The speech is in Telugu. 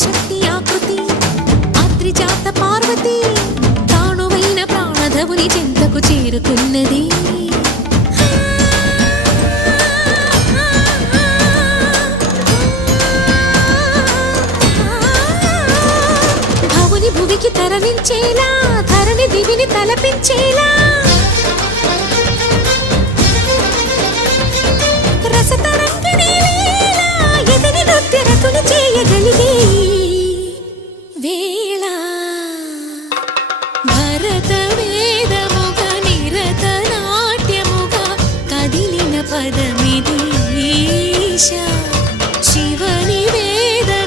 ఆదిశక్తి ఆకృతి ఆత్రిజాత పార్వతి తానువైన ప్రాణధవుని చెంతకు చేరుకున్నది. భవుని భువికి తరలించేలా ధరణి దివిని తలపించేలా రసతరంగిణి లీలా ఎదిని నృత్య రతుని చేయగలిగే